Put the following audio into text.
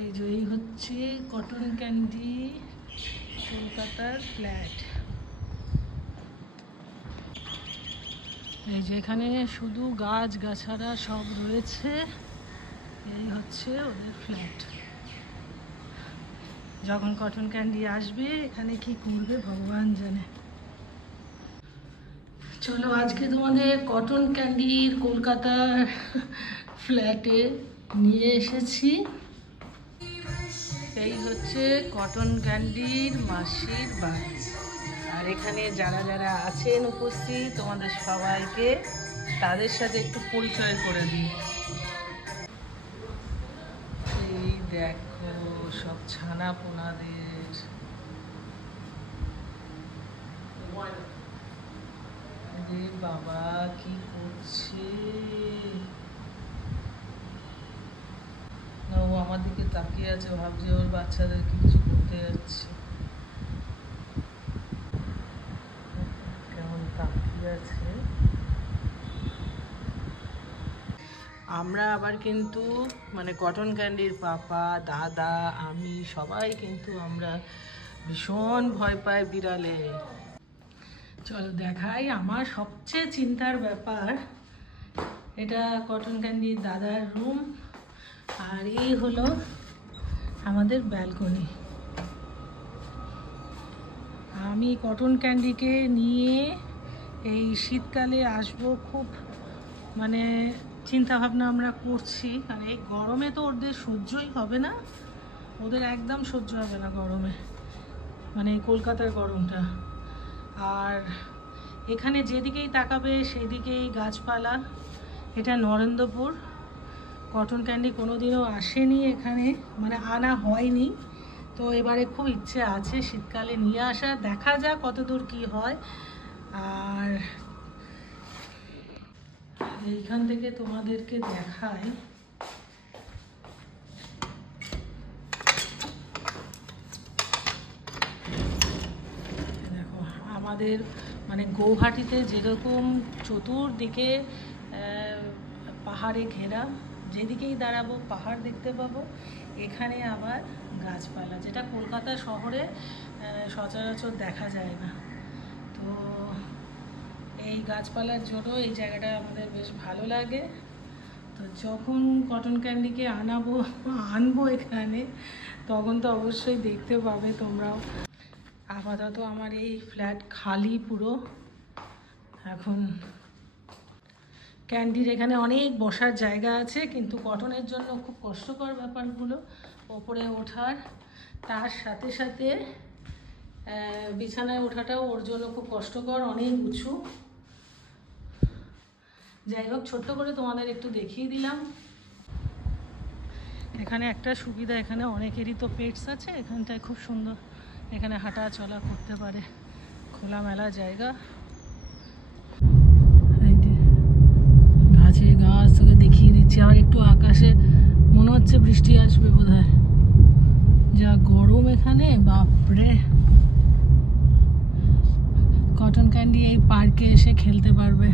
এই যে এই হচ্ছে কটন ক্যান্ডি কলকাতার ফ্ল্যাট। এই যে এখানে শুধু গাছ গাছাড়া সব রয়েছে। এই হচ্ছে ওদের ফ্ল্যাট। যখন কটন ক্যান্ডি আসবে এখানে কি করবে ভগবান জানে। চলো আজকে তোমাদের কটন ক্যান্ডির কলকাতার ফ্ল্যাটে নিয়ে এসেছি। এই হচ্ছে কটন ক্যান্ডির মাসির বাড়ি। আর এখানে যারা যারা আছেন উপস্থিত তোমাদের সবাইকে তাদের সাথে একটু পরিচয় করে দিই। এই দেখো সব ছানা পোনাদের, রে বাবা কি করছে না, ও আমার দিকে তাকিয়ে আছে, ভাবছে ওর বাচ্চাদেরকে কিছু করতে যাচ্ছে। কেমন তাকিয়ে আছে। আমরা আবার কিন্তু মানে কটন ক্যান্ডির পাপা দাদা আমি সবাই কিন্তু আমরা ভীষণ ভয় পাই বিড়ালে। চলো দেখাই আমার সবচেয়ে চিন্তার ব্যাপার। এটা কটন ক্যান্ডির দাদার রুম, আর এই হলো আমাদের ব্যালকনি। আমি কটন ক্যান্ডিকে নিয়ে এই শীতকালে আসবো, খুব মানে চিন্তা ভাবনা আমরা করছি। কারণ এই গরমে তো ওদের সহ্যই হবে না, ওদের একদম সহ্য হবে না গরমে, মানে এই কলকাতার গরমটা। আর এখানে যেদিকেই তাকাবে সেদিকেই গাছপালা। এটা নরেন্দ্রপুর। কটন ক্যান্ডি কোনোদিনও আসেনি এখানে, মানে আনা হয়নি। তো এবারে খুব ইচ্ছে আছে শীতকালে নিয়ে আসা, দেখা যাক কতদূর কি হয়। আর এইখান থেকে তোমাদেরকে দেখাই, দেখো আমাদের মানে গৌহাটিতে যেরকম চতুর্দিকে পাহাড়ে ঘেরা, যেদিকেই দাঁড়াবো পাহাড় দেখতে পাবো। এখানে আবার গাছপালা, যেটা কলকাতা শহরে সচরাচর দেখা যায় না। তো এই গাছপালার জন্য এই জায়গাটা আমাদের বেশ ভালো লাগে। তো যখন কটন ক্যান্ডিকে আনবো এখানে, তখন তো অবশ্যই দেখতে পাবে তোমরাও। আপাতত আমার এই ফ্ল্যাট খালি পুরো। এখন ক্যান্ডির এখানে অনেক বসার জায়গা আছে, কিন্তু কটনের জন্য খুব কষ্টকর ব্যাপারগুলো ওপরে ওঠার, তার সাথে সাথে বিছানায় ওঠাটাও ওর জন্য খুব কষ্টকর, অনেক উঁচু। যাই হোক, ছোট্ট করে তোমাদের একটু দেখিয়ে দিলাম। এখানে একটা সুবিধা, এখানে অনেকেরই তো পেটস আছে, এখানটায় খুব সুন্দর এখানে হাঁটা চলা করতে পারে, খোলামেলা জায়গা। গাছে গাছ তোকে দেখিয়ে দিচ্ছি। আর একটু আকাশে মনে হচ্ছে বৃষ্টি আসবে বোধহয়, যা গরম এখানে, বাপরে। কটন ক্যান্ডি এই পার্কে এসে খেলতে পারবে।